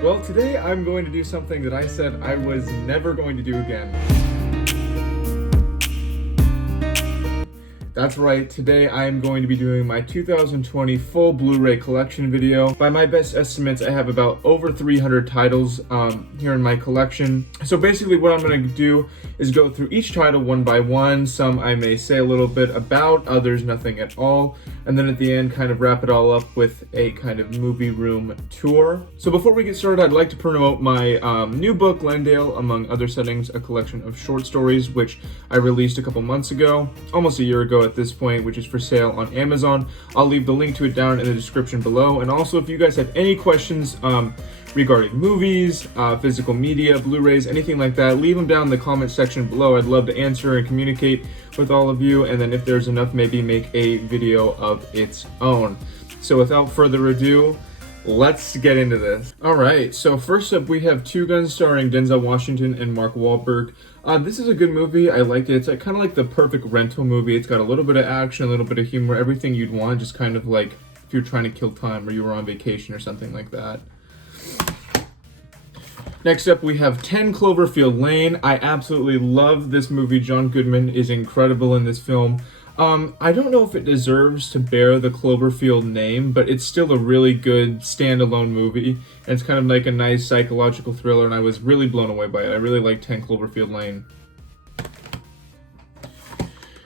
Well, today I'm going to do something that I said I was never going to do again. That's right, today I am going to be doing my 2020 full Blu-ray collection video. By my best estimates, I have about over 300 titles here in my collection. So basically what I'm going to do is go through each title one by one. Some I may say a little bit about, others nothing at all. And then at the end, kind of wrap it all up with a kind of movie room tour. So before we get started, I'd like to promote my new book, Glendale, Among Other Settings, a collection of short stories, which I released a couple months ago, almost a year ago at this point, which is for sale on Amazon. I'll leave the link to it down in the description below. And also, if you guys have any questions regarding movies, physical media, Blu-rays, anything like that, leave them down in the comment section below. I'd love to answer and communicate with all of you, and then if there's enough, maybe make a video of its own. So without further ado, let's get into this. Alright, so first up we have Two Guns starring Denzel Washington and Mark Wahlberg. This is a good movie. I liked it. It's kind of like the perfect rental movie. It's got a little bit of action, a little bit of humor, everything you'd want, just kind of like if you're trying to kill time or you were on vacation or something like that. Next up, we have 10 Cloverfield Lane. I absolutely love this movie. John Goodman is incredible in this film. I don't know if it deserves to bear the Cloverfield name, but it's still a really good standalone movie. And it's kind of like a nice psychological thriller, and I was really blown away by it. I really like 10 Cloverfield Lane.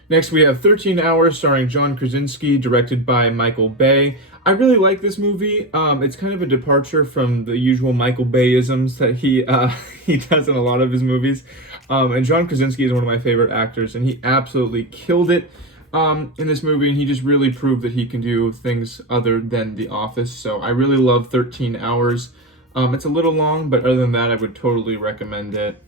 Next, we have 13 Hours starring John Krasinski, directed by Michael Bay. I really like this movie. It's kind of a departure from the usual Michael Bay-isms that he does in a lot of his movies. And John Krasinski is one of my favorite actors, and he absolutely killed it in this movie, and he just really proved that he can do things other than The Office. So I really love 13 Hours. It's a little long, but other than that, I would totally recommend it.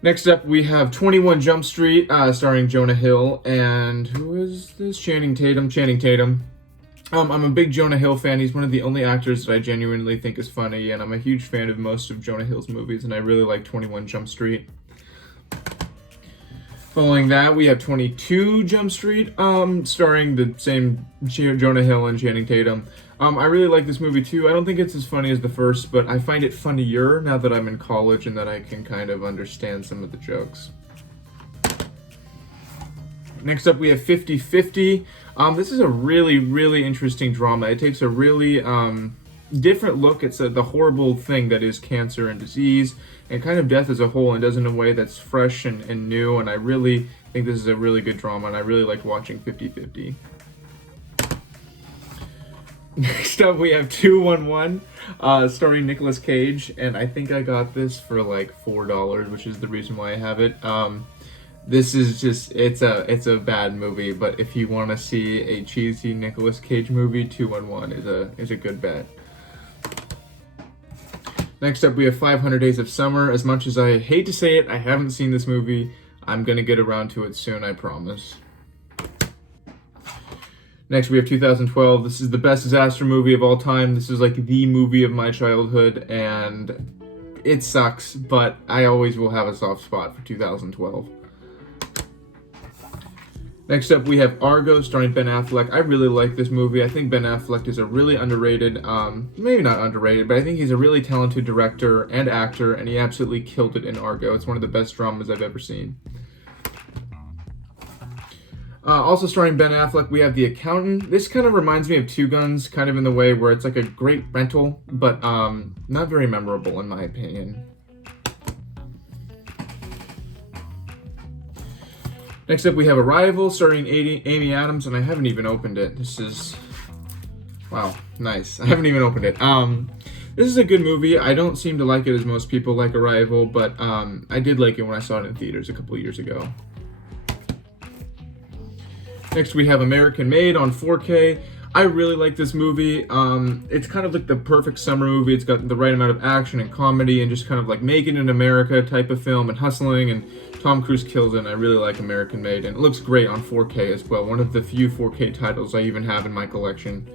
Next up, we have 21 Jump Street, starring Jonah Hill, and who is this? Channing Tatum. I'm a big Jonah Hill fan. He's one of the only actors that I genuinely think is funny, and I'm a huge fan of most of Jonah Hill's movies, and I really like 21 Jump Street. Following that, we have 22 Jump Street, starring the same Jonah Hill and Channing Tatum. I really like this movie too. I don't think it's as funny as the first, but I find it funnier now that I'm in college and that I can kind of understand some of the jokes. Next up, we have 50-50. This is a really, really interesting drama. It takes a really different look at the horrible thing that is cancer and disease and kind of death as a whole, and does it in a way that's fresh and new, and I really think this is a really good drama, and I really like watching 50-50. Next up, we have 211, starring Nicolas Cage, and I think I got this for like $4, which is the reason why I have it. This is just, it's a bad movie, but if you want to see a cheesy Nicolas Cage movie, 211 is a good bet. Next up, we have 500 Days of Summer. As much as I hate to say it, I haven't seen this movie. I'm gonna get around to it soon, I promise. Next, we have 2012. This is the best disaster movie of all time. This is like the movie of my childhood, and it sucks, but I always will have a soft spot for 2012. Next up, we have Argo, starring Ben Affleck. I really like this movie. I think Ben Affleck is a really underrated, maybe not underrated, but I think he's a really talented director and actor, and he absolutely killed it in Argo. It's one of the best dramas I've ever seen. Also starring Ben Affleck, we have The Accountant. This kind of reminds me of Two Guns, kind of in the way where it's like a great rental, but not very memorable in my opinion. Next up, we have Arrival, starring Amy Adams, and I haven't even opened it. This is, wow, nice. I haven't even opened it. This is a good movie. I don't seem to like it as most people like Arrival, but I did like it when I saw it in theaters a couple of years ago. Next, we have American Made on 4K. I really like this movie. It's kind of like the perfect summer movie. It's got the right amount of action and comedy and just kind of like making it in America type of film and hustling, and Tom Cruise kills it, and I really like American Made, and it looks great on 4K as well. One of the few 4K titles I even have in my collection.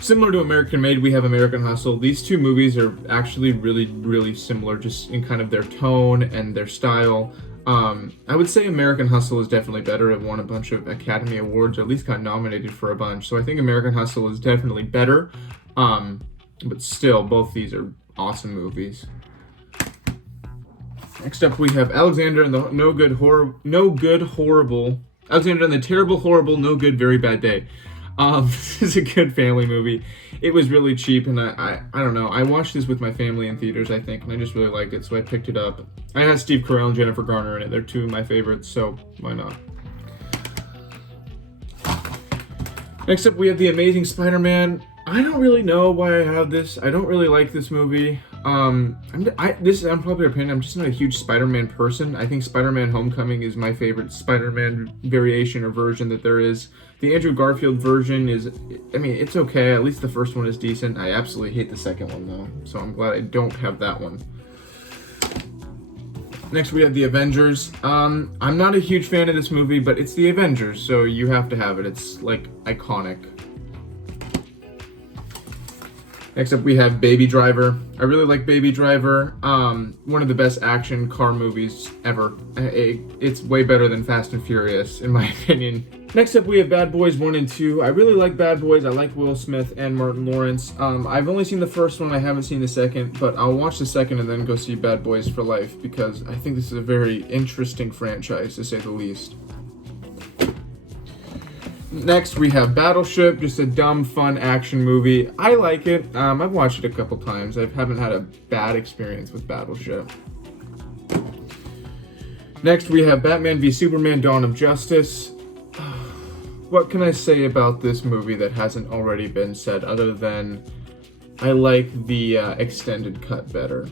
Similar to American Made, we have American Hustle. These two movies are actually really, really similar, just in kind of their tone and their style. I would say American Hustle is definitely better. It won a bunch of Academy Awards, or at least got nominated for a bunch. So I think American Hustle is definitely better. But still, both these are awesome movies. Next up, we have Alexander and the Alexander and the Terrible, Horrible, No Good, Very Bad Day. This is a good family movie. It was really cheap, and I don't know. I watched this with my family in theaters, I think, and I just really liked it, so I picked it up. I had Steve Carell and Jennifer Garner in it. They're two of my favorites, so why not? Next up, we have The Amazing Spider-Man. I don't really know why I have this. I don't really like this movie. This is unpopular opinion. I'm just not a huge Spider-Man person. I think Spider-Man Homecoming is my favorite Spider-Man variation or version that there is. The Andrew Garfield version is, I mean, it's okay. At least the first one is decent. I absolutely hate the second one though, so I'm glad I don't have that one. Next, we have The Avengers. I'm not a huge fan of this movie, but it's The Avengers, so you have to have it. It's like iconic. Next up, we have Baby Driver. I really like Baby Driver. One of the best action car movies ever. It's way better than Fast and Furious, in my opinion. Next up, we have Bad Boys 1 and 2. I really like Bad Boys. I like Will Smith and Martin Lawrence. I've only seen the first one. I haven't seen the second, but I'll watch the second and then go see Bad Boys for life, because I think this is a very interesting franchise, to say the least. Next, we have Battleship, just a dumb, fun action movie. I like it. I've watched it a couple times. I haven't had a bad experience with Battleship. Next, we have Batman v Superman: Dawn of Justice. What can I say about this movie that hasn't already been said, other than I like the extended cut better?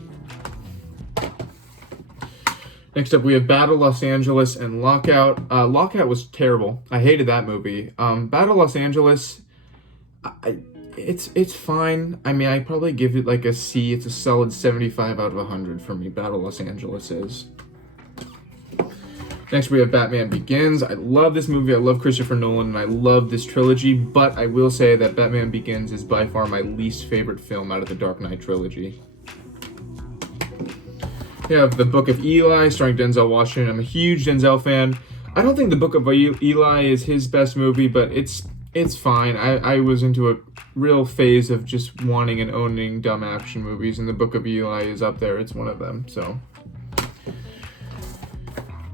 Next up, we have Battle Los Angeles and Lockout. Lockout was terrible. I hated that movie. Battle Los Angeles, it's fine. I mean, I probably give it like a C. It's a solid 75 out of 100 for me. Battle Los Angeles is. Next, we have Batman Begins. I love this movie. I love Christopher Nolan, and I love this trilogy. But I will say that Batman Begins is by far my least favorite film out of the Dark Knight trilogy. We have The Book of Eli, starring Denzel Washington. I'm a huge Denzel fan. I don't think The Book of Eli is his best movie, but it's fine. I was into a real phase of just wanting and owning dumb action movies, and The Book of Eli is up there. It's one of them, so.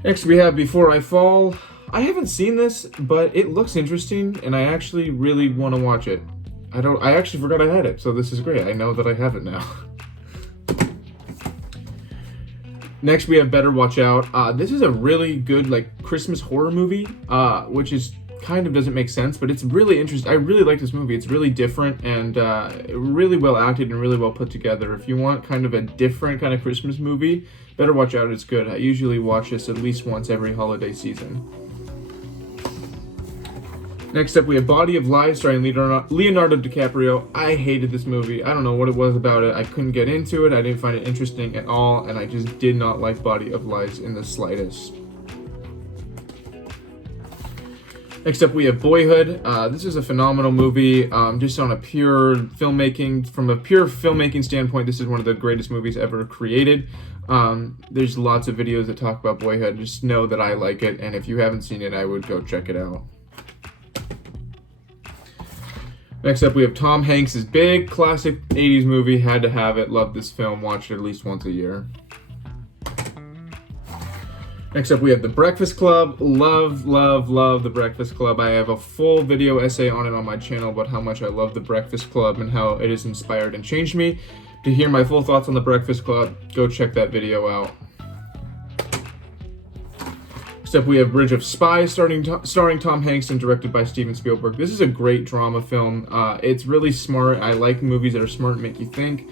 Next, we have Before I Fall. I haven't seen this, but it looks interesting, and I actually really want to watch it. I actually forgot I had it, so this is great. I know that I have it now. Next, we have Better Watch Out. This is a really good, like, Christmas horror movie, which is kind of doesn't make sense, but it's really interesting. I really like this movie. It's really different and really well acted and really well put together. If you want kind of a different kind of Christmas movie, Better Watch Out is good. I usually watch this at least once every holiday season. Next up, we have Body of Lies, starring Leonardo DiCaprio. I hated this movie. I don't know what it was about it. I couldn't get into it. I didn't find it interesting at all, and I just did not like Body of Lies in the slightest. Next up, we have Boyhood. This is a phenomenal movie. Just on a from a pure filmmaking standpoint, this is one of the greatest movies ever created. There's lots of videos that talk about Boyhood. Just know that I like it, and if you haven't seen it, I would go check it out. Next up, we have Tom Hanks' big classic 80s movie. Had to have it. Love this film. Watched it at least once a year. Next up, we have The Breakfast Club. Love, love, love The Breakfast Club. I have a full video essay on it on my channel about how much I love The Breakfast Club and how it has inspired and changed me. To hear my full thoughts on The Breakfast Club, go check that video out. Next up, we have Bridge of Spies, starring Tom Hanks and directed by Steven Spielberg. This is a great drama film. It's really smart. I like movies that are smart and make you think.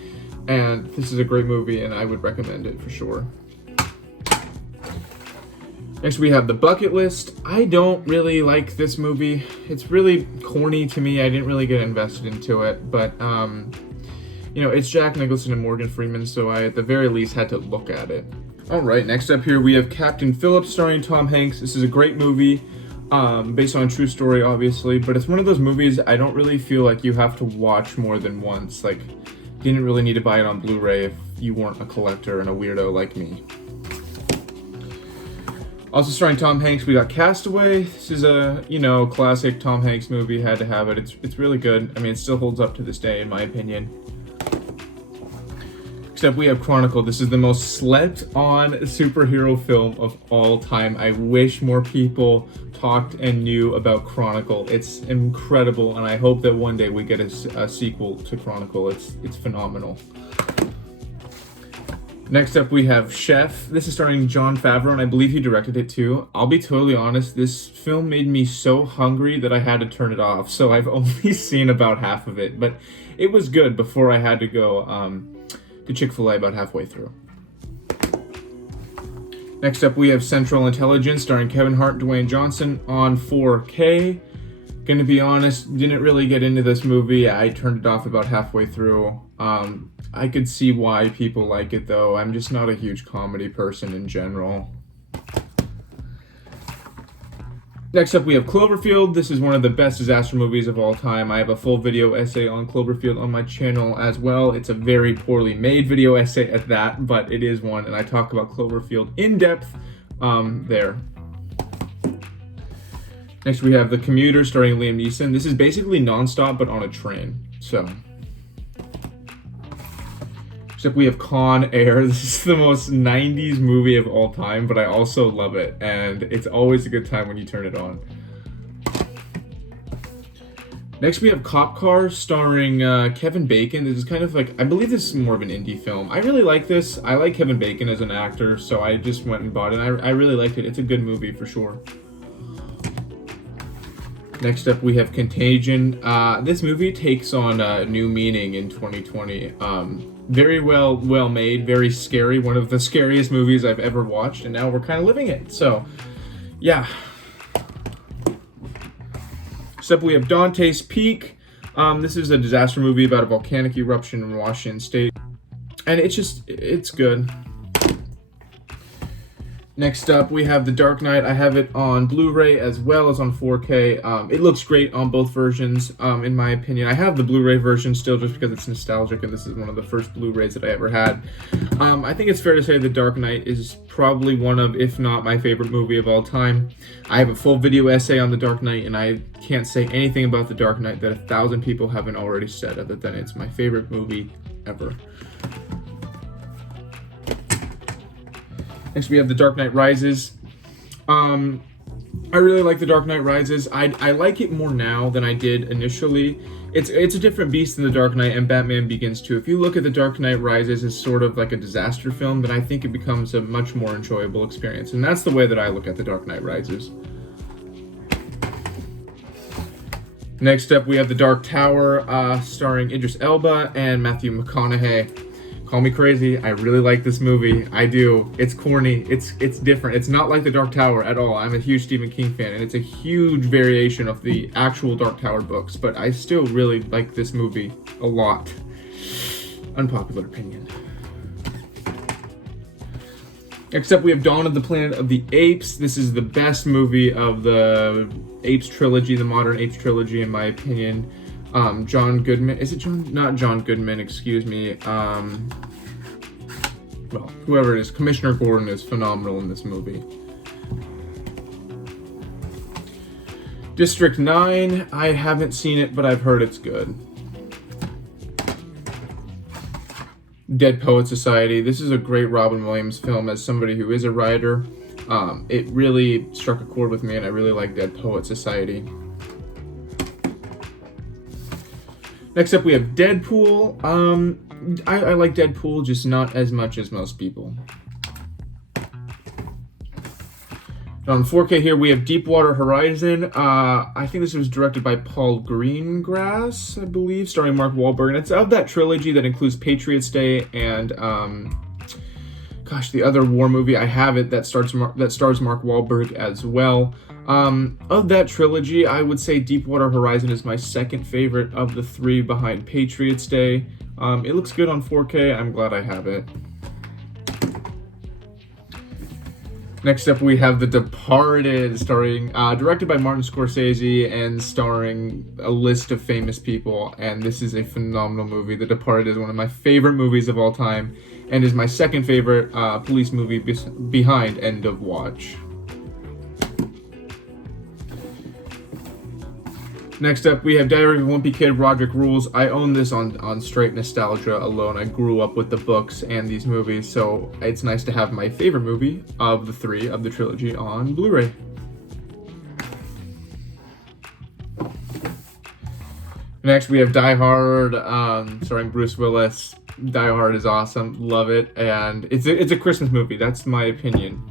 And this is a great movie, and I would recommend it for sure. Next, we have The Bucket List. I don't really like this movie. It's really corny to me. I didn't really get invested into it. But, you know, it's Jack Nicholson and Morgan Freeman, so I, at the very least, had to look at it. Alright, next up here we have Captain Phillips, starring Tom Hanks. This is a great movie, based on a true story, obviously, but it's one of those movies I don't really feel like you have to watch more than once. Like, you didn't really need to buy it on Blu-ray if you weren't a collector and a weirdo like me. Also starring Tom Hanks, we got Castaway. This is a, classic Tom Hanks movie. Had to have it. It's really good. I mean, it still holds up to this day, in my opinion. Except we have Chronicle. This is the most slept on superhero film of all time. I wish more people talked and knew about Chronicle. It's incredible, and I hope that one day we get a sequel to Chronicle. It's phenomenal. Next up, we have Chef. This is starring Jon Favreau, and I believe he directed it too. I'll be totally honest, this film made me so hungry that I had to turn it off, so I've only seen about half of it, but it was good before I had to go to Chick-fil-A about halfway through. Next up, we have Central Intelligence, starring Kevin Hart, Dwayne Johnson, on 4K. Gonna be honest, didn't really get into this movie. I turned it off about halfway through. I could see why people like it though. I'm just not a huge comedy person in general. Next up, we have Cloverfield. This is one of the best disaster movies of all time. I have a full video essay on Cloverfield on my channel as well. It's a very poorly made video essay at that, but it is one, and I talk about Cloverfield in depth there. Next, we have The Commuter, starring Liam Neeson. This is basically nonstop, but on a train. Except we have Con Air. This is the most 90s movie of all time, but I also love it, and it's always a good time when you turn it on. Next, we have Cop Car, starring Kevin Bacon. This is kind of like, I believe this is more of an indie film. I really like this. I like Kevin Bacon as an actor, so I just went and bought it. I really liked it. It's a good movie for sure. Next up, we have Contagion. This movie takes on a new meaning in 2020. Very well made, very scary. One of the scariest movies I've ever watched, and now we're kind of living it. So, yeah. Next up, we have Dante's Peak. This is a disaster movie about a volcanic eruption in Washington State, and it's good. Next up, we have The Dark Knight. I have it on Blu-ray as well as on 4K. It looks great on both versions, in my opinion. I have the Blu-ray version still just because it's nostalgic, and this is one of the first Blu-rays that I ever had. I think it's fair to say The Dark Knight is probably one of, if not my favorite movie of all time. I have a full video essay on The Dark Knight, and I can't say anything about The Dark Knight that 1,000 people haven't already said, other than it's my favorite movie ever. Next, we have The Dark Knight Rises. I really like The Dark Knight Rises. I like it more now than I did initially. It's a different beast than The Dark Knight and Batman Begins too. If you look at The Dark Knight Rises as sort of like a disaster film, then I think it becomes a much more enjoyable experience. And that's the way that I look at The Dark Knight Rises. Next up, we have The Dark Tower, starring Idris Elba and Matthew McConaughey. Call me crazy, I really like this movie. I do. It's corny. It's different. It's not like The Dark Tower at all. I'm a huge Stephen King fan, and it's a huge variation of the actual Dark Tower books, but I still really like this movie a lot. Unpopular opinion. Next up, we have Dawn of the Planet of the Apes. This is the best movie of the Apes trilogy, the modern Apes trilogy, in my opinion. John Goodman, is it John? Not John Goodman, excuse me. Well, whoever it is, Commissioner Gordon is phenomenal in this movie. District 9, I haven't seen it, but I've heard it's good. Dead Poet Society, this is a great Robin Williams film. As somebody who is a writer, it really struck a chord with me, and I really like Dead Poet Society. Next up, we have Deadpool. I like Deadpool, just not as much as most people. On 4K here, we have Deepwater Horizon. I think this was directed by Paul Greengrass, I believe, starring Mark Wahlberg. And it's of that trilogy that includes Patriots Day and, the other war movie. I have it that stars Mark Wahlberg as well. Of that trilogy, I would say Deepwater Horizon is my second favorite of the three behind Patriots Day. It looks good on 4K. I'm glad I have it. Next up, we have The Departed, directed by Martin Scorsese and starring a list of famous people. And this is a phenomenal movie. The Departed is one of my favorite movies of all time and is my second favorite police movie behind End of Watch. Next up, we have Diary of a Wimpy Kid, Roderick Rules. I own this on straight nostalgia alone. I grew up with the books and these movies, so it's nice to have my favorite movie of the three of the trilogy on Blu-ray. Next, we have Die Hard, starring Bruce Willis. Die Hard is awesome, love it, and it's a Christmas movie. That's my opinion.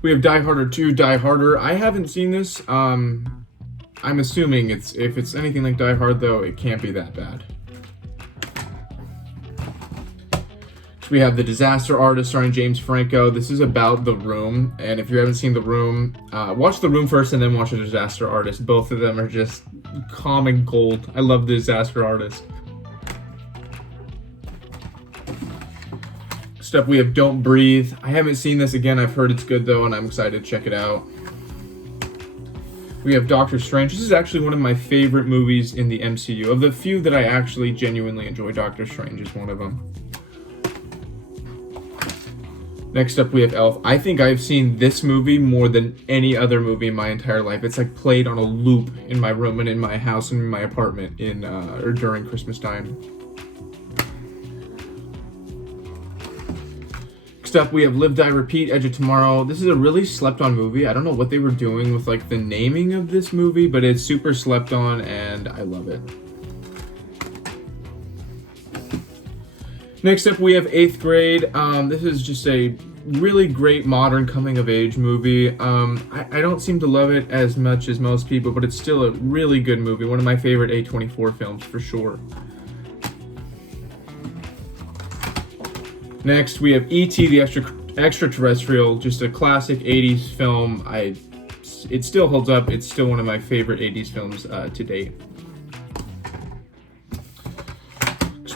We have Die Harder 2, Die Harder. I haven't seen this. I'm assuming if it's anything like Die Hard, though, it can't be that bad. So we have The Disaster Artist starring James Franco. This is about The Room, and if you haven't seen The Room, watch The Room first and then watch The Disaster Artist. Both of them are just comic gold. I love The Disaster Artist. Next up, we have Don't Breathe. I haven't seen this again. I've heard it's good though, and I'm excited to check it out. We have Doctor Strange. This is actually one of my favorite movies in the MCU. Of the few that I actually genuinely enjoy, Doctor Strange is one of them. Next up, we have Elf. I think I've seen this movie more than any other movie in my entire life. It's like played on a loop in my room and in my house and in my apartment or during Christmas time. Next up, we have Live, Die, Repeat, Edge of Tomorrow. This is a really slept on movie. I don't know what they were doing with like the naming of this movie, but it's super slept on and I love it. Next up, we have 8th Grade. This is just a really great modern coming-of-age movie. I don't seem to love it as much as most people, but it's still a really good movie. One of my favorite A24 films, for sure. Next, we have E.T. the Extraterrestrial, just a classic 80s film. It still holds up. It's still one of my favorite 80s films to date.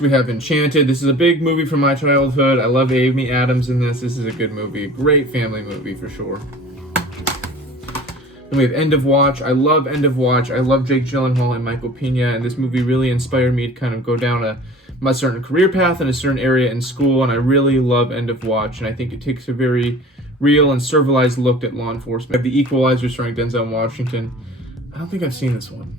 We have Enchanted. This is a big movie from my childhood. I love Amy Adams in this. This is a good movie. Great family movie for sure. Then we have End of Watch. I love End of Watch. I love Jake Gyllenhaal and Michael Pena, and this movie really inspired me to kind of go down a certain career path in a certain area in school, and I really love End of Watch, and I think it takes a very real and civilized look at law enforcement. We have The Equalizer starring Denzel Washington. I don't think I've seen this one.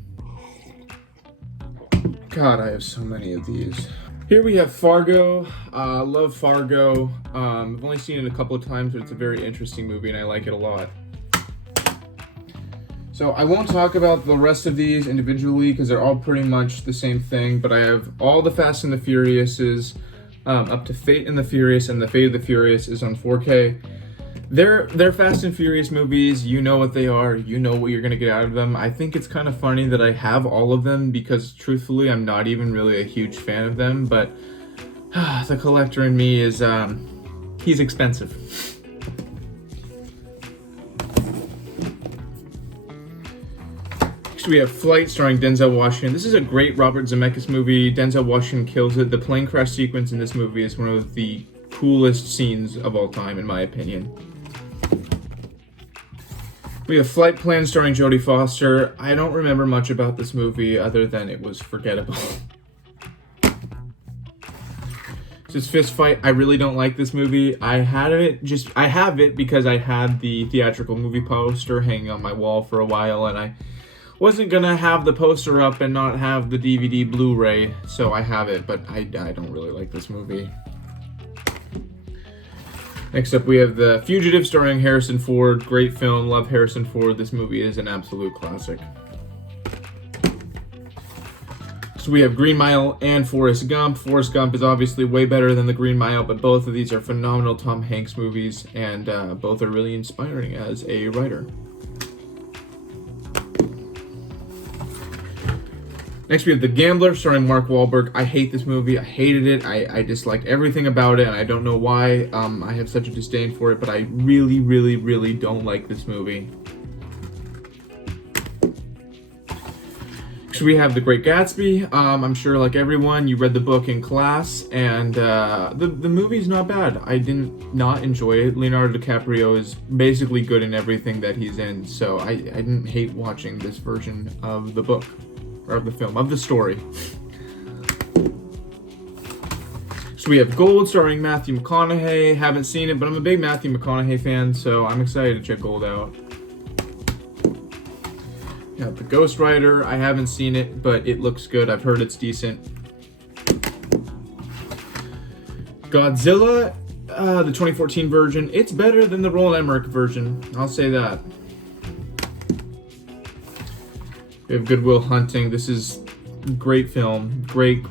God, I have so many of these. Here we have Fargo. Love Fargo. I've only seen it a couple of times, but it's a very interesting movie and I like it a lot. So I won't talk about the rest of these individually because they're all pretty much the same thing, but I have all the Fast and the Furiouses up to Fate and the Furious, and the Fate of the Furious is on 4K. They're Fast and Furious movies. You know what they are. You know what you're going to get out of them. I think it's kind of funny that I have all of them because, truthfully, I'm not even really a huge fan of them. But the collector in me is, he's expensive. Next, we have Flight starring Denzel Washington. This is a great Robert Zemeckis movie. Denzel Washington kills it. The plane crash sequence in this movie is one of the coolest scenes of all time, in my opinion. We have Flight Plan starring Jodie Foster. I don't remember much about this movie other than it was forgettable. This is Fist Fight. I really don't like this movie. I have it because I had the theatrical movie poster hanging on my wall for a while, and I wasn't gonna have the poster up and not have the DVD Blu-ray, so I have it, but I don't really like this movie. Next up, we have The Fugitive starring Harrison Ford. Great film, love Harrison Ford. This movie is an absolute classic. So we have Green Mile and Forrest Gump. Forrest Gump is obviously way better than The Green Mile, but both of these are phenomenal Tom Hanks movies, and both are really inspiring as a writer. Next, we have The Gambler, starring Mark Wahlberg. I hate this movie. I hated it. I disliked everything about it, and I don't know why I have such a disdain for it, but I really, really, really don't like this movie. Next, we have The Great Gatsby. I'm sure, like everyone, you read the book in class, and the movie's not bad. I didn't not enjoy it. Leonardo DiCaprio is basically good in everything that he's in, so I didn't hate watching this version of the book. Or of the film, of the story. So So we have Gold starring Matthew McConaughey. Haven't seen it, but I'm a big Matthew McConaughey fan, so I'm excited to check Gold out. We have The Ghost Rider. I haven't seen it, but it looks good. I've heard it's decent. Godzilla, the 2014 version. It's better than the Roland Emmerich version. I'll say that. We have Good Will Hunting. This is a great film. Great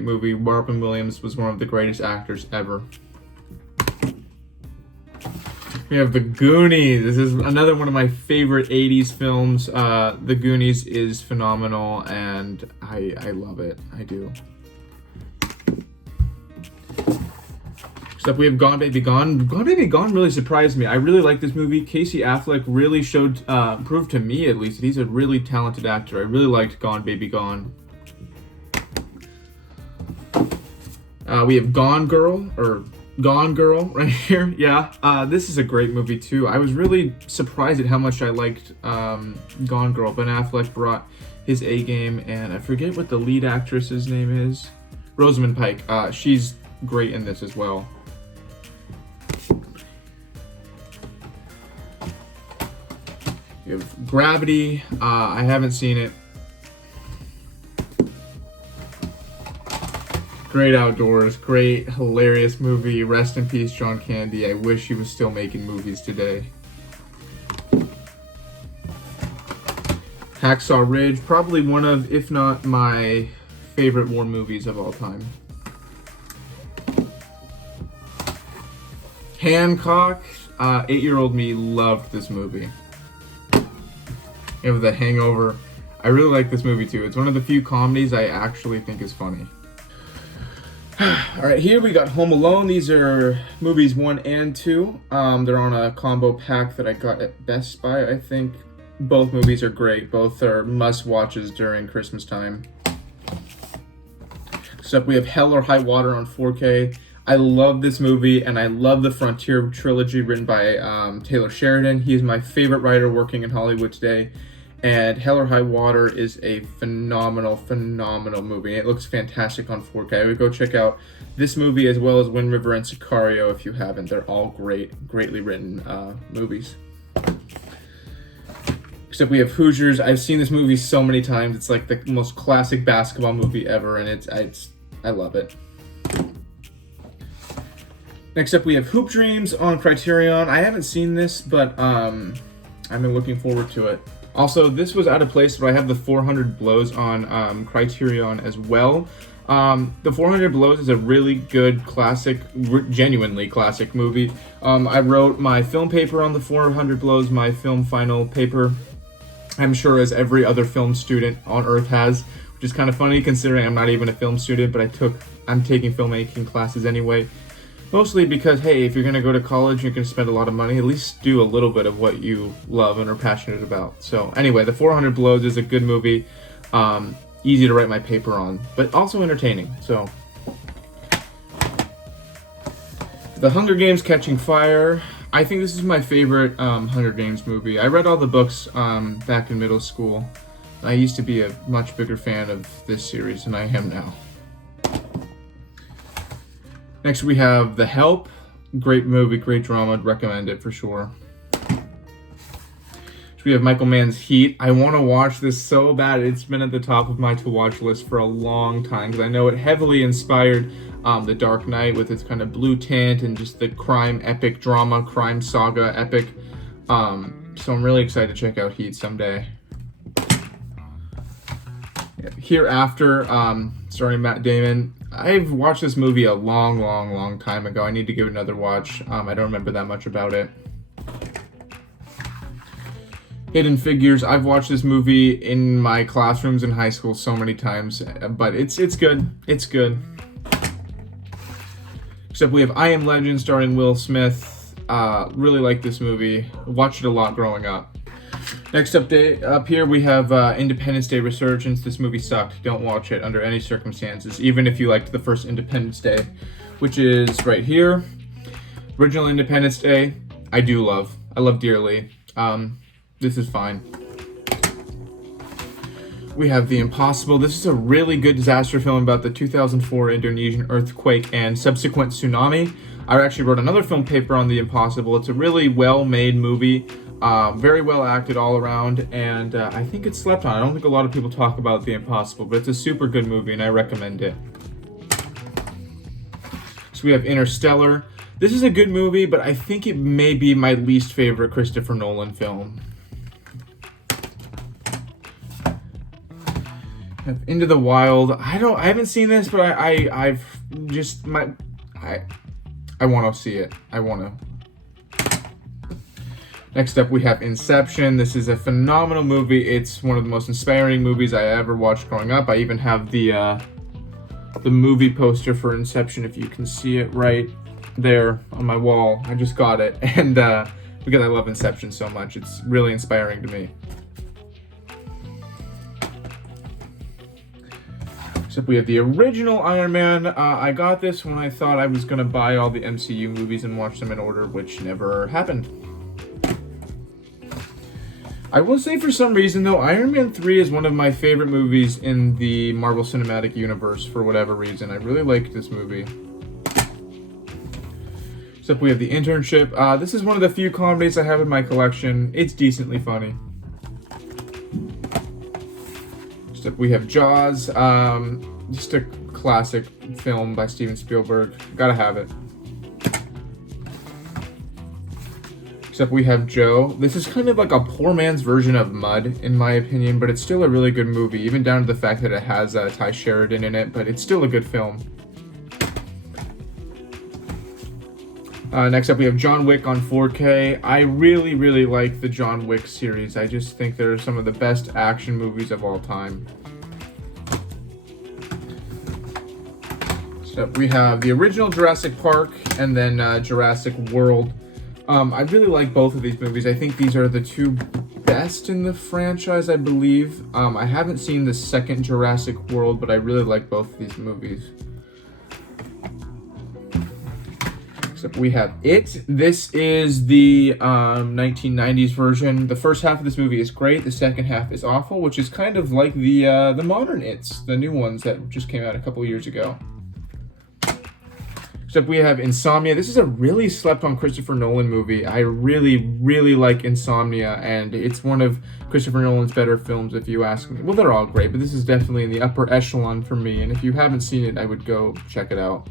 movie. Robin Williams was one of the greatest actors ever. We have The Goonies. This is another one of my favorite 80s films. The Goonies is phenomenal, and I love it. I do. Next up, we have Gone Baby Gone. Gone Baby Gone really surprised me. I really like this movie. Casey Affleck really proved to me at least, that he's a really talented actor. I really liked Gone Baby Gone. We have Gone Girl right here. Yeah, this is a great movie too. I was really surprised at how much I liked Gone Girl. Ben Affleck brought his A game, and I forget what the lead actress's name is. Rosamund Pike. She's great in this as well. We have Gravity. I haven't seen it. Great Outdoors, great, hilarious movie. Rest in peace, John Candy. I wish he was still making movies today. Hacksaw Ridge, probably one of, if not my favorite war movies of all time. Hancock, 8-year-old me loved this movie. You have The Hangover. I really like this movie too. It's one of the few comedies I actually think is funny. Alright, here we got Home Alone. These are movies 1 and 2. They're on a combo pack that I got at Best Buy, I think. Both movies are great. Both are must-watches during Christmas time. Next up, we have Hell or High Water on 4K. I love this movie, and I love the Frontier trilogy written by Taylor Sheridan. He is my favorite writer working in Hollywood today. And Hell or High Water is a phenomenal movie. It looks fantastic on 4K. I would go check out this movie as well as Wind River and Sicario if you haven't. They're all greatly written movies. Except we have Hoosiers. I've seen this movie so many times. It's like the most classic basketball movie ever, and I love it. Next up, we have Hoop Dreams on Criterion. I haven't seen this, but I've been looking forward to it. Also, this was out of place, but I have the 400 Blows on Criterion as well. The 400 Blows is a really good classic, genuinely classic movie. I wrote my film paper on the 400 Blows, my film final paper. I'm sure as every other film student on earth has, which is kind of funny considering I'm not even a film student, but I'm taking filmmaking classes anyway. Mostly because, hey, if you're going to go to college, you're going to spend a lot of money, at least do a little bit of what you love and are passionate about. So anyway, The 400 Blows is a good movie, easy to write my paper on, but also entertaining. So The Hunger Games: Catching Fire. I think this is my favorite Hunger Games movie. I read all the books back in middle school. I used to be a much bigger fan of this series than I am now. Next we have The Help. Great movie, great drama. I'd recommend it for sure. So we have Michael Mann's Heat. I want to watch this so bad. It's been at the top of my to-watch list for a long time because I know it heavily inspired The Dark Knight with its kind of blue tint and just the crime epic drama, crime saga epic. So I'm really excited to check out Heat someday. Hereafter, starring Matt Damon. I've watched this movie a long time ago. I need to give it another watch. I don't remember that much about it. Hidden Figures. I've watched this movie in my classrooms in high school so many times, but it's good. It's good. Except we have I Am Legend starring Will Smith. Really like this movie. Watched it a lot growing up. Next up here we have Independence Day Resurgence. This movie sucked. Don't watch it under any circumstances, even if you liked the first Independence Day, which is right here. Original Independence Day, I love dearly. This is fine. We have The Impossible. This is a really good disaster film about the 2004 Indonesian earthquake and subsequent tsunami. I actually wrote another film paper on The Impossible. It's a really well-made movie, very well acted all around, and I think it's slept on. I don't think a lot of people talk about The Impossible, but it's a super good movie, and I recommend it. So we have Interstellar. This is a good movie, but I think it may be my least favorite Christopher Nolan film. Into the Wild. I haven't seen this, but I want to see it. I want to. Next up, we have Inception. This is a phenomenal movie. It's one of the most inspiring movies I ever watched growing up. I even have the movie poster for Inception, if you can see it right there on my wall. I just got it, and because I love Inception so much, it's really inspiring to me. Except we have the original Iron Man. I got this when I thought I was going to buy all the MCU movies and watch them in order, which never happened. I will say, for some reason, though, Iron Man 3 is one of my favorite movies in the Marvel Cinematic Universe for whatever reason. I really liked this movie. Except we have The Internship. This is one of the few comedies I have in my collection. It's decently funny. We have Jaws, just a classic film by Steven Spielberg. Gotta have it. Except we have Joe. This is kind of like a poor man's version of Mud, in my opinion, but it's still a really good movie, even down to the fact that it has Ty Sheridan in it, but it's still a good film. Next up, we have John Wick on 4K. I really, really like the John Wick series. I just think they're some of the best action movies of all time. So we have the original Jurassic Park and then Jurassic World. I really like both of these movies. I think these are the two best in the franchise, I believe. I haven't seen the second Jurassic World, but I really like both of these movies. Except we have It. This is the 1990s version. The first half of this movie is great. The second half is awful, which is kind of like the modern It's, the new ones that just came out a couple years ago. Except we have Insomnia. This is a really slept-on Christopher Nolan movie. I really, really like Insomnia, and it's one of Christopher Nolan's better films, if you ask me. Well, they're all great, but this is definitely in the upper echelon for me, and if you haven't seen it, I would go check it out.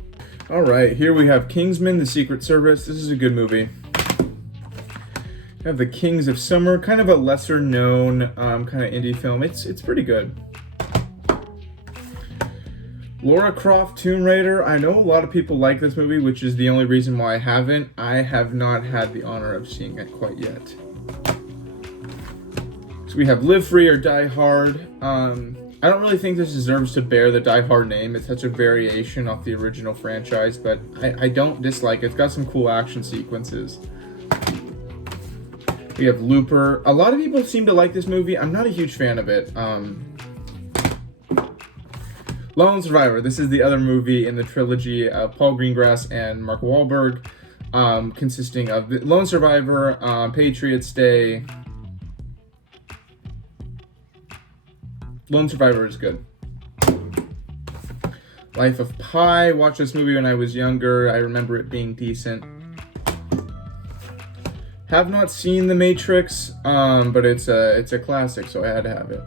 All right, here we have Kingsman: The Secret Service. This is a good movie. We have The Kings of Summer, kind of a lesser-known kind of indie film. It's pretty good. Lara Croft: Tomb Raider. I know a lot of people like this movie, which is the only reason why I haven't. I have not had the honor of seeing it quite yet. So we have Live Free or Die Hard. I don't really think this deserves to bear the Die Hard name. It's such a variation off the original franchise, but I don't dislike it. It's got some cool action sequences. We have Looper. A lot of people seem to like this movie. I'm not a huge fan of it. Lone Survivor. This is the other movie in the trilogy of Paul Greengrass and Mark Wahlberg, consisting of Lone Survivor, Patriots Day. Lone Survivor is good. Life of Pi. Watched this movie when I was younger. I remember it being decent. Have not seen The Matrix, but it's a classic, so I had to have it.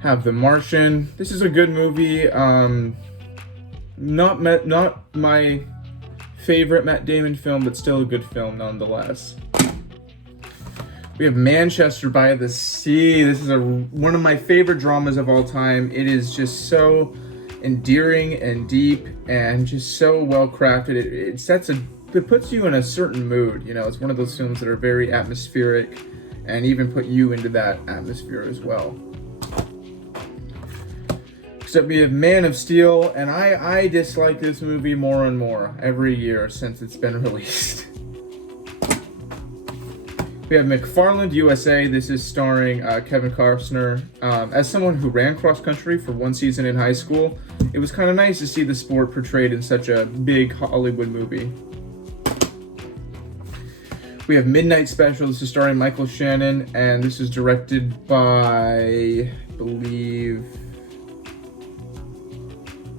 Have The Martian. This is a good movie. Not my favorite Matt Damon film, but still a good film nonetheless. We have Manchester by the Sea. This is one of my favorite dramas of all time. It is just so endearing and deep and just so well crafted. It puts you in a certain mood. You know, it's one of those films that are very atmospheric and even put you into that atmosphere as well. Except we have Man of Steel, and I dislike this movie more and more every year since it's been released. We have McFarland USA. This is starring Kevin Costner. As someone who ran cross country for one season in high school, it was kind of nice to see the sport portrayed in such a big Hollywood movie. We have Midnight Special. This is starring Michael Shannon, and this is directed by, I believe,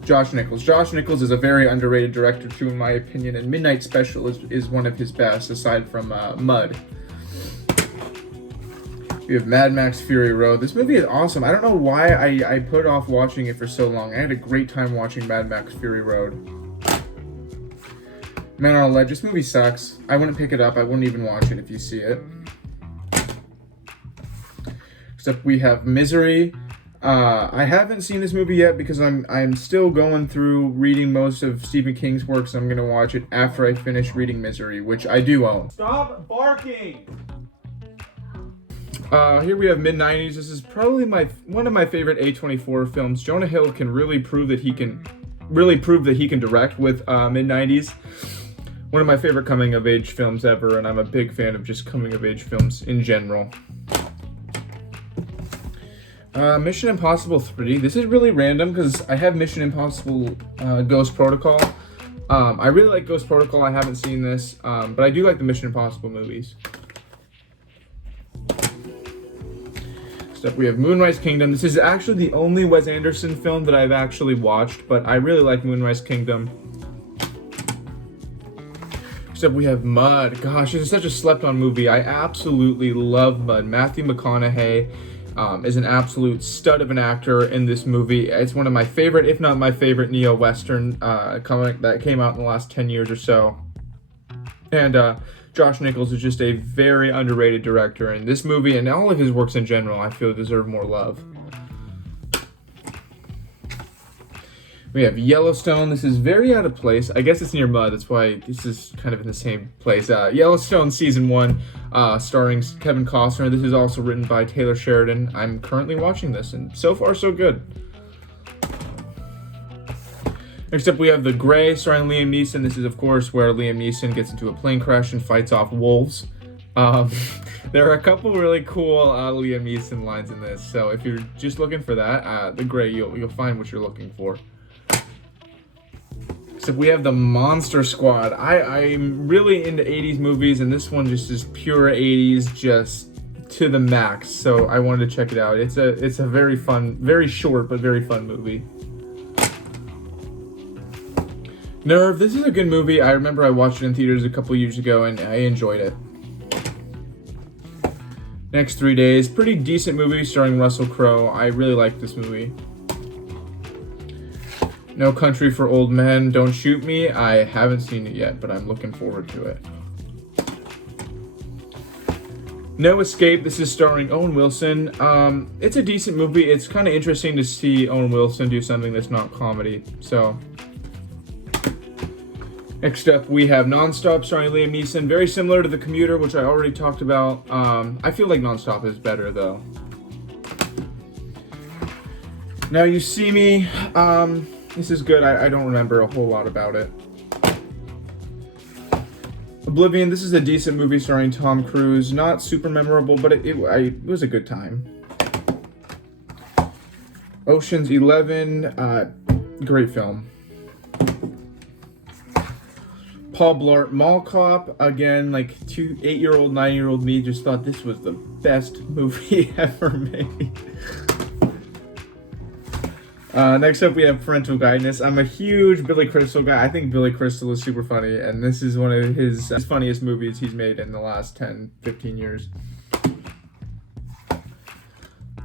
Josh Nichols. Josh Nichols is a very underrated director too, in my opinion, and Midnight Special is one of his best, aside from Mud. We have Mad Max Fury Road. This movie is awesome. I don't know why I put off watching it for so long. I had a great time watching Mad Max Fury Road. Man on a Ledge. This movie sucks. I wouldn't pick it up. I wouldn't even watch it if you see it. Except we have Misery. I haven't seen this movie yet because I'm still going through reading most of Stephen King's work, so I'm going to watch it after I finish reading Misery, which I do own. Stop barking! Here we have mid-90s. This is probably one of my favorite A24 films. Jonah Hill can really prove that he can direct with mid-90s. One of my favorite coming-of-age films ever, and I'm a big fan of just coming-of-age films in general. Mission Impossible 3. This is really random because I have Mission Impossible Ghost Protocol. I really like Ghost Protocol. I haven't seen this, but I do like the Mission Impossible movies. Next up, we have Moonrise Kingdom. This is actually the only Wes Anderson film that I've actually watched, but I really like Moonrise Kingdom. Except we have Mud. Gosh, this is such a slept-on movie. I absolutely love Mud. Matthew McConaughey is an absolute stud of an actor in this movie. It's one of my favorite, if not my favorite, neo-western comic that came out in the last 10 years or so. And Josh Nichols is just a very underrated director, and this movie and all of his works in general, I feel, deserve more love. We have Yellowstone. This is very out of place. I guess it's near Mud. That's why this is kind of in the same place. Yellowstone Season 1, starring Kevin Costner. This is also written by Taylor Sheridan. I'm currently watching this, and so far, so good. Next up, we have The Grey, starring Liam Neeson. This is, of course, where Liam Neeson gets into a plane crash and fights off wolves. There are a couple really cool Liam Neeson lines in this, so if you're just looking for that, The Grey, you'll find what you're looking for. So we have The Monster Squad. I'm really into 80s movies, and this one just is pure 80s, just to the max. So I wanted to check it out. It's a very fun, very short, but very fun movie. Nerve. This is a good movie. I remember I watched it in theaters a couple years ago, and I enjoyed it. Next 3 Days. Pretty decent movie starring Russell Crowe. I really like this movie. No Country for Old Men, Don't Shoot Me. I haven't seen it yet, but I'm looking forward to it. No Escape. This is starring Owen Wilson. It's a decent movie. It's kind of interesting to see Owen Wilson do something that's not comedy. So, next up, we have Nonstop, starring Liam Neeson. Very similar to The Commuter, which I already talked about. I feel like Nonstop is better, though. Now You See Me. This is good. I don't remember a whole lot about it. Oblivion. This is a decent movie starring Tom Cruise. Not super memorable, but it was a good time. Ocean's 11. Great film. Paul Blart Mall Cop. Again, like 8-year-old, 9-year-old me just thought this was the best movie ever made. Next up, we have Parental Guidance. I'm a huge Billy Crystal guy. I think Billy Crystal is super funny, and this is one of his funniest movies he's made in the last 10, 15 years.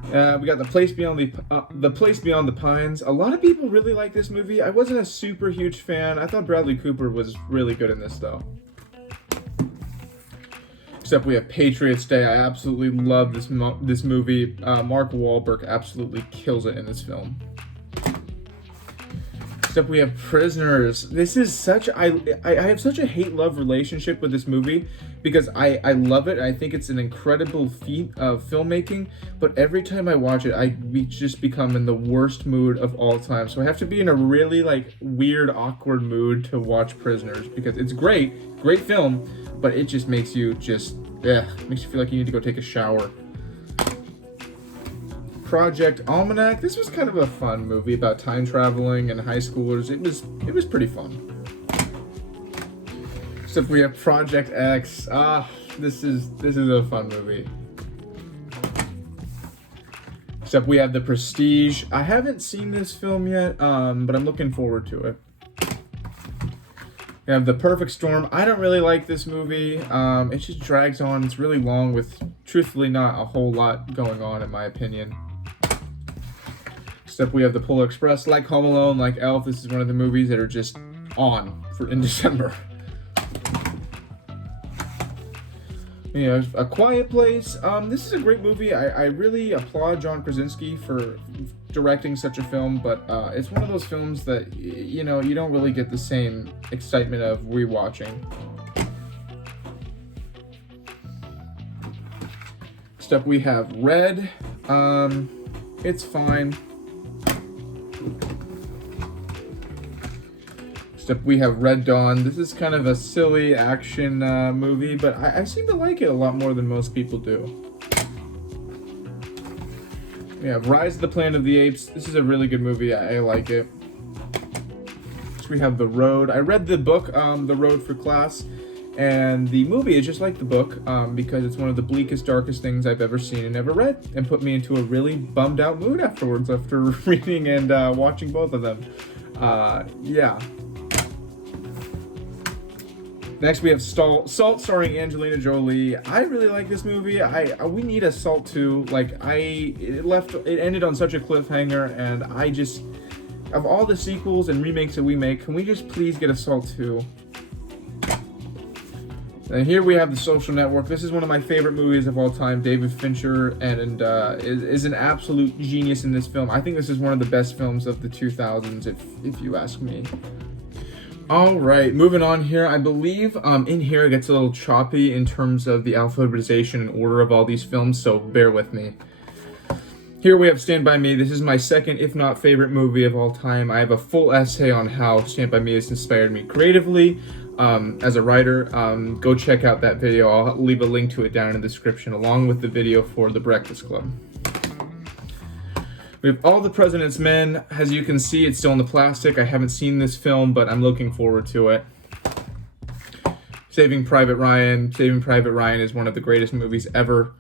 We got The Place Beyond the Pines. A lot of people really like this movie. I wasn't a super huge fan. I thought Bradley Cooper was really good in this, though. Except we have Patriots Day. I absolutely love this movie. Mark Wahlberg absolutely kills it in this film. Next up, we have Prisoners. This is I have such a hate-love relationship with this movie because I love it. I think it's an incredible feat of filmmaking, but every time I watch it, I just become in the worst mood of all time. So I have to be in a really weird, awkward mood to watch Prisoners because it's great film, but it just makes you makes you feel like you need to go take a shower. Project Almanac. This was kind of a fun movie about time traveling and high schoolers. It was pretty fun. Except we have Project X. This is a fun movie. Except we have The Prestige. I haven't seen this film yet, but I'm looking forward to it. We have The Perfect Storm. I don't really like this movie. It just drags on. It's really long with, truthfully, not a whole lot going on, in my opinion. Except we have The Polar Express. Like Home Alone, like Elf, this is one of the movies that are just on in December. We have A Quiet Place. This is a great movie. I really applaud John Krasinski for directing such a film, but it's one of those films that, you know, you don't really get the same excitement of rewatching. Next up we have Red. It's fine. Next up we have Red Dawn. This is kind of a silly action movie, but I seem to like it a lot more than most people do. We have Rise of the Planet of the Apes. This is a really good movie. I like it. Next we have The Road. I read the book, The Road for class, and the movie is just like the book because it's one of the bleakest, darkest things I've ever seen and ever read, and put me into a really bummed out mood afterwards after reading and watching both of them. Yeah. Next, we have Salt, starring Angelina Jolie. I really like this movie. We need a Salt 2. Like, it ended on such a cliffhanger, and I just, of all the sequels and remakes that we make, can we just please get a Salt 2? And here we have The Social Network. This is one of my favorite movies of all time. David Fincher and is an absolute genius in this film. I think this is one of the best films of the 2000s, if you ask me. All right, moving on here. I believe in here it gets a little choppy in terms of the alphabetization and order of all these films, so bear with me. Here we have Stand By Me. This is my second, if not favorite movie of all time. I have a full essay on how Stand By Me has inspired me creatively as a writer. Go check out that video. I'll leave a link to it down in the description, along with the video for The Breakfast Club. We have All the President's Men. As you can see, it's still in the plastic. I haven't seen this film, but I'm looking forward to it. Saving Private Ryan. Saving Private Ryan is one of the greatest movies ever.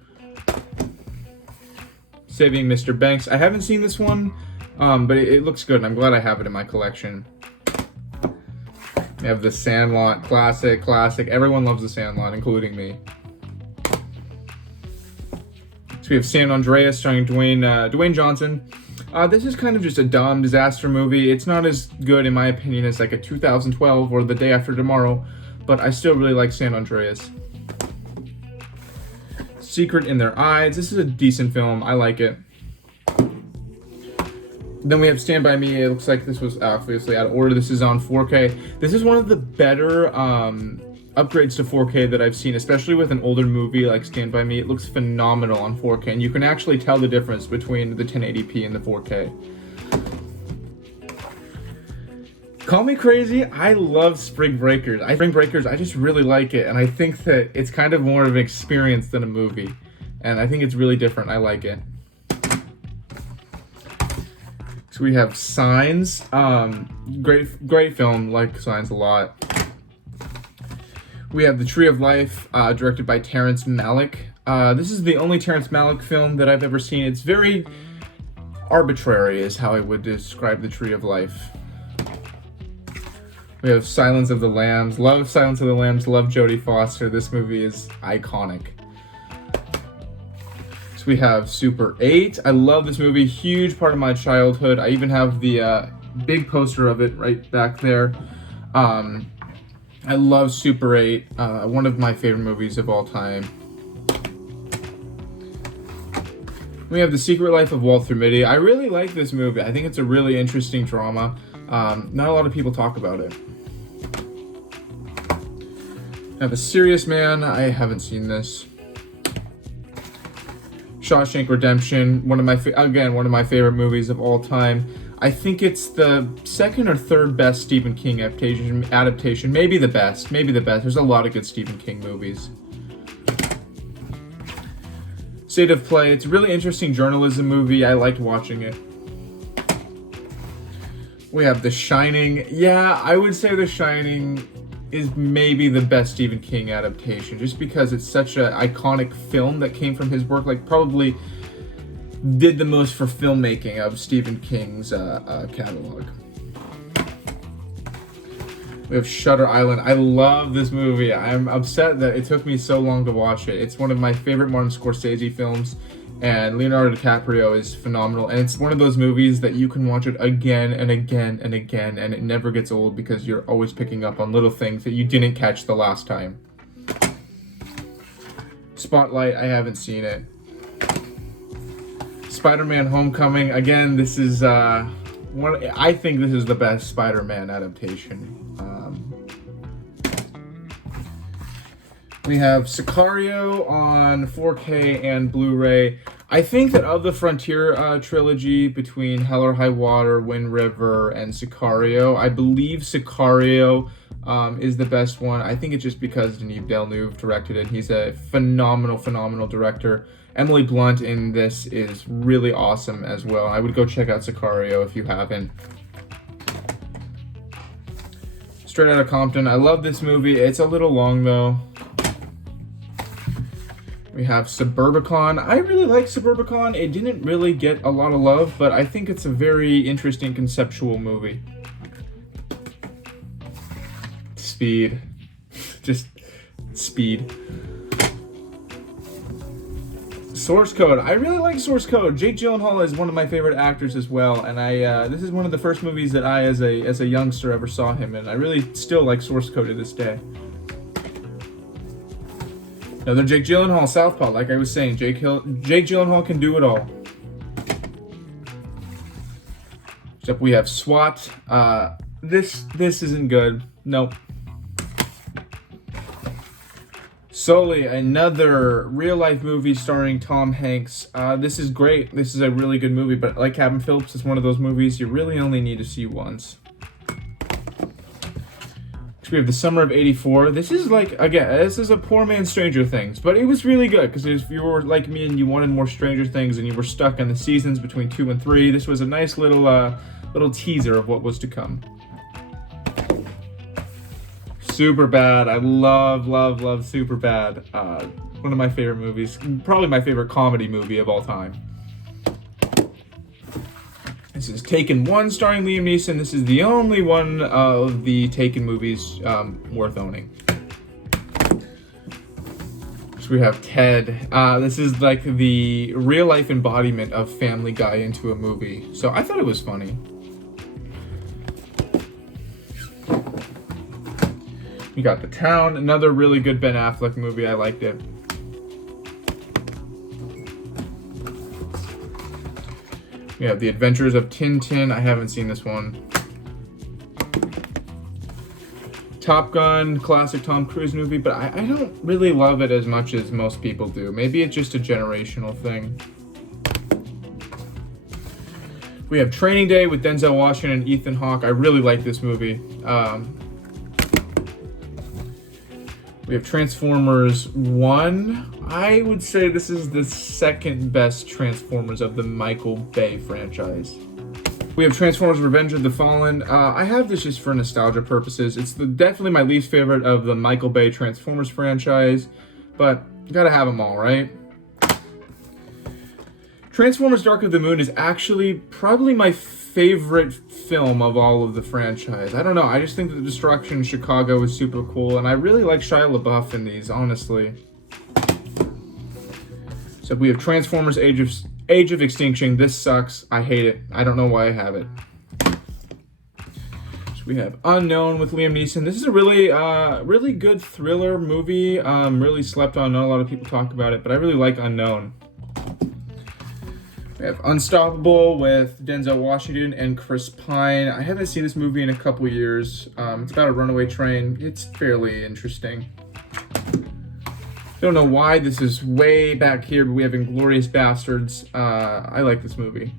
Saving Mr. Banks. I haven't seen this one, but it looks good, and I'm glad I have it in my collection. We have The Sandlot. Classic. Everyone loves The Sandlot, including me. We have San Andreas, starring Dwayne Johnson. This is kind of just a dumb disaster movie. It's not as good, in my opinion, as like a 2012 or The Day After Tomorrow, but I still really like San Andreas. Secret in Their Eyes. This is a decent film. I like it. Then we have Stand By Me. It looks like this was obviously out of order. This is on 4K. This is one of the better upgrades to 4K that I've seen, especially with an older movie like Stand By Me. It looks phenomenal on 4K, and you can actually tell the difference between the 1080p and the 4K. Call me crazy, I love Spring Breakers. I just really like it, and I think that it's kind of more of an experience than a movie, and I think it's really different. I like it. So we have Signs. Great film. Like Signs a lot. We have The Tree of Life, directed by Terrence Malick. This is the only Terrence Malick film that I've ever seen. It's very arbitrary, is how I would describe The Tree of Life. We have Silence of the Lambs. Love Silence of the Lambs. Love Jodie Foster. This movie is iconic. So we have Super 8. I love this movie. Huge part of my childhood. I even have the big poster of it right back there. I love Super 8, one of my favorite movies of all time. We have The Secret Life of Walter Mitty. I really like this movie. I think it's a really interesting drama. Not a lot of people talk about it. Now, The Serious Man. I haven't seen this. Shawshank Redemption. One of my favorite movies of all time. I think it's the second or third best Stephen King adaptation. Maybe the best. There's a lot of good Stephen King movies. State of Play. It's a really interesting journalism movie. I liked watching it. We have The Shining. Yeah, I would say The Shining is maybe the best Stephen King adaptation, just because it's such an iconic film that came from his work. Like, probably did the most for filmmaking of Stephen King's catalog. We have Shutter Island. I love this movie. I'm upset that it took me so long to watch it. It's one of my favorite Martin Scorsese films, and Leonardo DiCaprio is phenomenal. And it's one of those movies that you can watch it again and again and again, and it never gets old because you're always picking up on little things that you didn't catch the last time. Spotlight, I haven't seen it. Spider-Man Homecoming, again, this is I think this is the best Spider-Man adaptation. We have Sicario on 4K and Blu-ray. I think that of the Frontier trilogy between Hell or High Water, Wind River, and Sicario, I believe Sicario is the best one. I think it's just because Denis Villeneuve directed it. He's a phenomenal director. Emily Blunt in this is really awesome as well. I would go check out Sicario if you haven't. Straight Outta Compton. I love this movie. It's a little long though. We have Suburbicon. I really like Suburbicon. It didn't really get a lot of love, but I think it's a very interesting conceptual movie. Speed. Just Speed. Source Code. I really like Source Code. Jake Gyllenhaal is one of my favorite actors as well, and this is one of the first movies that I, as a youngster, ever saw him in. I really still like Source Code to this day. Another Jake Gyllenhaal, Southpaw. Like I was saying, Jake Gyllenhaal can do it all. Next up, we have SWAT. This isn't good. Nope. Sully, another real-life movie starring Tom Hanks. This is great. This is a really good movie, but like Captain Phillips, it's one of those movies you really only need to see once. We have The Summer of '84. This is like, again, this is a poor man's Stranger Things, but it was really good because if you were like me and you wanted more Stranger Things and you were stuck in the seasons between 2 and 3, this was a nice little teaser of what was to come. Superbad. I love Superbad. One of my favorite movies, probably my favorite comedy movie of all time. This is Taken 1 starring Liam Neeson. This is the only one of the Taken movies worth owning. So we have Ted. This is like the real life embodiment of Family Guy into a movie. So I thought it was funny. We got The Town, another really good Ben Affleck movie. I liked it. We have The Adventures of Tintin. I haven't seen this one. Top Gun, classic Tom Cruise movie, but I don't really love it as much as most people do. Maybe it's just a generational thing. We have Training Day with Denzel Washington and Ethan Hawke. I really like this movie. We have Transformers 1. I would say this is the second best Transformers of the Michael Bay franchise. We have Transformers Revenge of the Fallen. I have this just for nostalgia purposes. It's definitely my least favorite of the Michael Bay Transformers franchise, but you gotta have them all, right? Transformers Dark of the Moon is actually probably my favorite film of all of the franchise. I don't know, I just think that the destruction in Chicago is super cool, and I really like Shia LaBeouf in these, honestly. So we have Transformers Age of Extinction. This sucks. I hate it. I don't know why I have it. So we have Unknown with Liam Neeson. This is a really good thriller movie. Really slept on. Not a lot of people talk about it, but I really like Unknown. We have Unstoppable with Denzel Washington and Chris Pine. I haven't seen this movie in a couple years. It's about a runaway train. It's fairly interesting. Don't know why this is way back here, but we have Inglourious Bastards. I like this movie.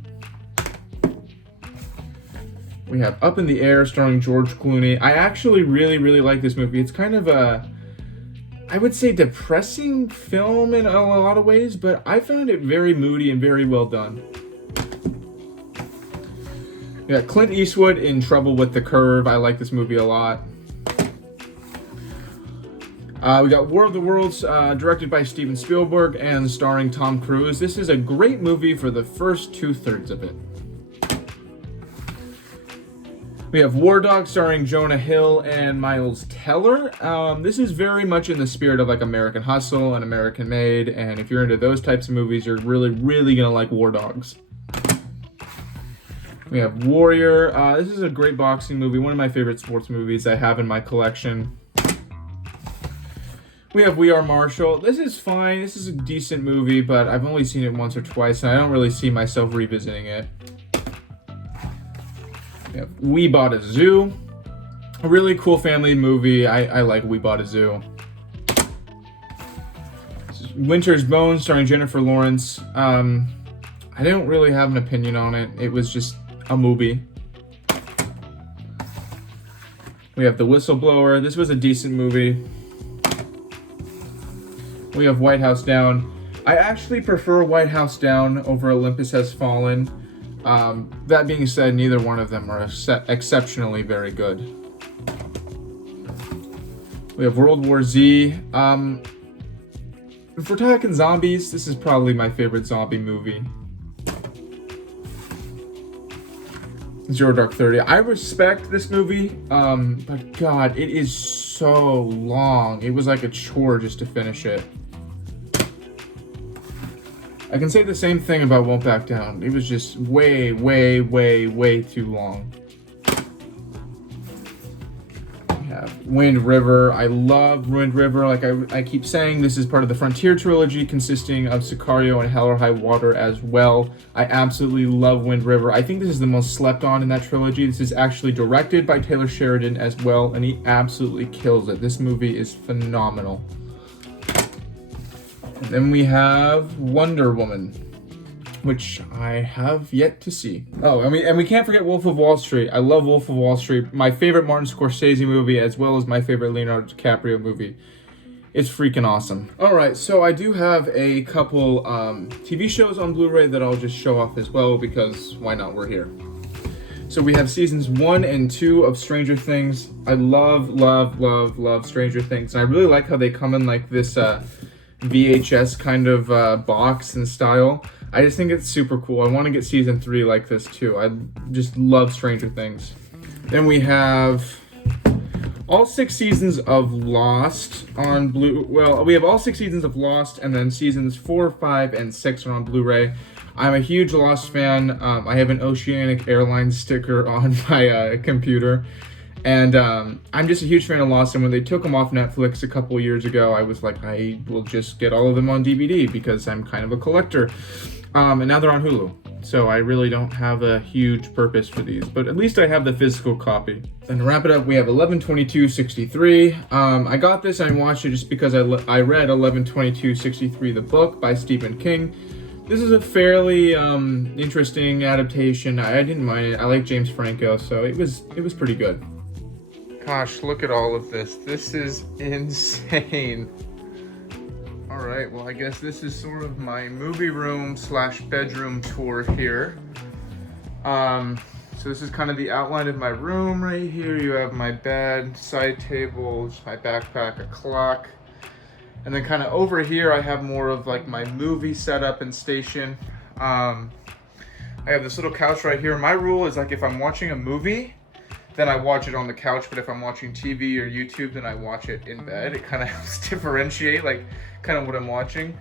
We have Up in the Air starring George Clooney. I actually really like this movie. It's kind of a, I would say, depressing film in a lot of ways, but I found it very moody and very well done. We got Clint Eastwood in Trouble with the Curve. I like this movie a lot. We got War of the Worlds, directed by Steven Spielberg and starring Tom Cruise. This is a great movie for the first 2/3 of it. We have War Dog starring Jonah Hill and Miles Teller. This is very much in the spirit of like American Hustle and American Made, and if you're into those types of movies, you're really gonna like War Dogs. We have Warrior. This is a great boxing movie, one of my favorite sports movies I have in my collection. We have We Are Marshall. This is fine. This is a decent movie, but I've only seen it once or twice, and I don't really see myself revisiting it. We have We Bought a Zoo. A really cool family movie. I like We Bought a Zoo. Winter's Bone starring Jennifer Lawrence. I don't really have an opinion on it. It was just a movie. We have The Whistleblower. This was a decent movie. We have White House Down. I actually prefer White House Down over Olympus Has Fallen. That being said, neither one of them are exceptionally very good. We have World War Z. If we're talking zombies, this is probably my favorite zombie movie. Zero Dark 30. I respect this movie, but God, it is so long. It was like a chore just to finish it. I can say the same thing about Won't Back Down. It was just way too long. We have Wind River. I love Wind River. Like I keep saying, this is part of the Frontier trilogy consisting of Sicario and Hell or High Water as well. I absolutely love Wind River. I think this is the most slept on in that trilogy. This is actually directed by Taylor Sheridan as well, and he absolutely kills it. This movie is phenomenal. And then we have Wonder Woman, which I have yet to see. Oh, and we can't forget Wolf of Wall Street. I love Wolf of Wall Street. My favorite Martin Scorsese movie, as well as my favorite Leonardo DiCaprio movie. It's freaking awesome. All right, so I do have a couple TV shows on Blu-ray that I'll just show off as well, because why not? We're here. So we have seasons 1 and 2 of Stranger Things. I love Stranger Things. And I really like how they come in like this VHS kind of box and style. I just think it's super cool. I want to get season 3 like this too. I just love Stranger Things. Then we have all 6 seasons of Lost on we have all 6 seasons of Lost, and then seasons 4, 5, and 6 are on Blu-ray. I'm a huge Lost fan. I have an Oceanic Airlines sticker on my computer. And I'm just a huge fan of Lost, and when they took them off Netflix a couple years ago, I was like, I will just get all of them on DVD because I'm kind of a collector. And now they're on Hulu, so I really don't have a huge purpose for these, but at least I have the physical copy. And to wrap it up, we have 11/22/63. I got this and I watched it just because I read 11/22/63, the book by Stephen King. This is a fairly interesting adaptation. I didn't mind it. I like James Franco, so it was pretty good. Gosh, look at all of this. This is insane. All right, well, I guess this is sort of my movie room / bedroom tour here. So this is kind of the outline of my room right here. You have my bed, side table, just my backpack, a clock. And then kind of over here, I have more of like my movie setup and station. I have this little couch right here. My rule is like if I'm watching a movie, then I watch it on the couch, but if I'm watching TV or YouTube, then I watch it in bed. It kind of helps differentiate like kind of what I'm watching.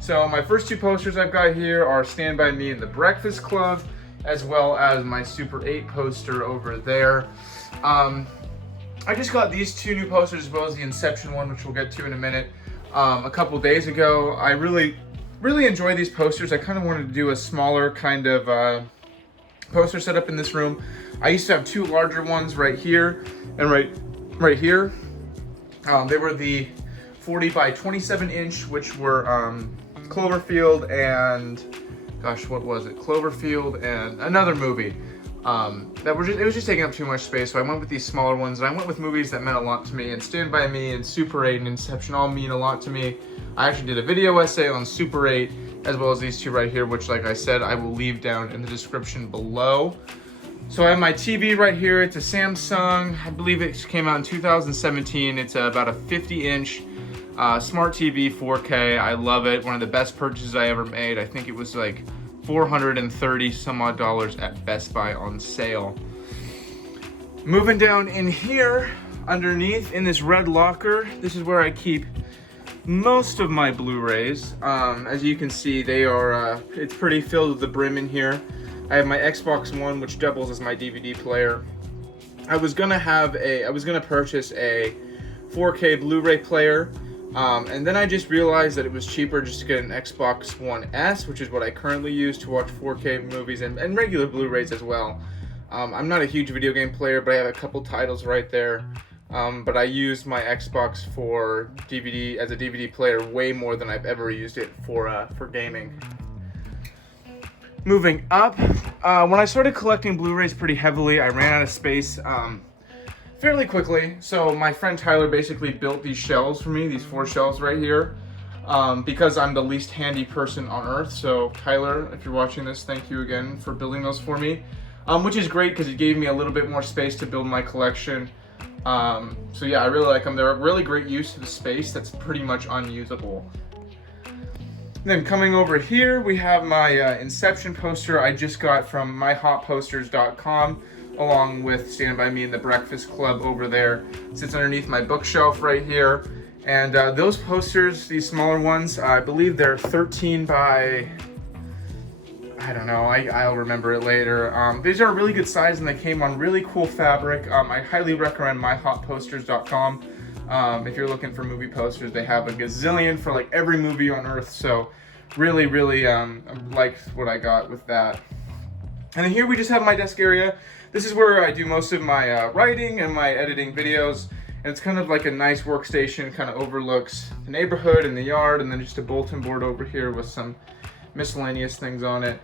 So my first 2 posters I've got here are Stand By Me and The Breakfast Club, as well as my Super 8 poster over there. I just got these 2 new posters as well as the Inception one, which we'll get to in a minute, a couple days ago. I really enjoy these posters. I kind of wanted to do a smaller kind of poster setup in this room. I used to have 2 larger ones right here and right here. They were the 40 by 27 inch, which were Cloverfield and, gosh, what was it? Cloverfield and another movie. It was just taking up too much space, so I went with these smaller ones, and I went with movies that meant a lot to me, and Stand By Me and Super 8 and Inception all mean a lot to me. I actually did a video essay on Super 8, as well as these 2 right here, which, like I said, I will leave down in the description below. So I have my TV right here. It's a Samsung. I believe it came out in 2017. It's about a 50-inch smart TV, 4K. I love it. One of the best purchases I ever made. I think it was like $430 some odd at Best Buy on sale. Moving down in here, underneath in this red locker, this is where I keep most of my Blu-rays. As you can see, they are, it's pretty filled to the brim in here. I have my Xbox One, which doubles as my DVD player. I was gonna purchase a 4K Blu-ray player, and then I just realized that it was cheaper just to get an Xbox One S, which is what I currently use to watch 4K movies and regular Blu-rays as well. I'm not a huge video game player, but I have a couple titles right there. But I use my Xbox for DVD as a DVD player way more than I've ever used it for gaming. Moving up, when I started collecting Blu-rays pretty heavily, I ran out of space fairly quickly. So my friend Tyler basically built these shelves for me, these 4 shelves right here, because I'm the least handy person on earth. So Tyler, if you're watching this, thank you again for building those for me, which is great because it gave me a little bit more space to build my collection. So yeah, I really like them. They're a really great use of the space that's pretty much unusable. Then coming over here, we have my Inception poster I just got from myhotposters.com, along with Stand By Me and the Breakfast Club over there. It sits underneath my bookshelf right here. And those posters, these smaller ones, I believe they're 13 by, I don't know, I'll remember it later. These are a really good size and they came on really cool fabric. I highly recommend myhotposters.com. If you're looking for movie posters, they have a gazillion for like every movie on earth, so really liked what I got with that. And then here we just have my desk area. This is where I do most of my writing and my editing videos, and it's kind of like a nice workstation, kind of overlooks the neighborhood and the yard, and then just a bulletin board over here with some miscellaneous things on it.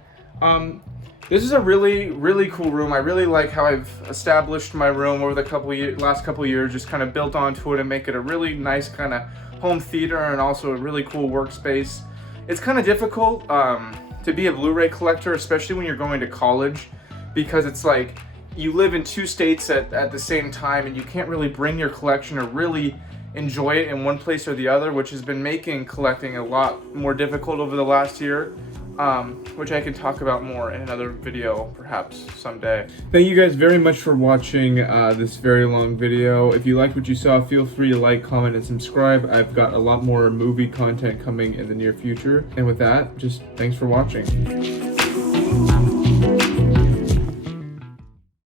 This is a really cool room. I really like how I've established my room over the last couple years, just kind of built onto it and make it a really nice kind of home theater and also a really cool workspace. It's kind of difficult to be a Blu-ray collector, especially when you're going to college, because it's like you live in 2 states at the same time and you can't really bring your collection or really enjoy it in one place or the other, which has been making collecting a lot more difficult over the last year. Which I can talk about more in another video, perhaps someday. Thank you guys very much for watching this very long video. If you liked what you saw, feel free to like, comment, and subscribe. I've got a lot more movie content coming in the near future. And with that, just thanks for watching.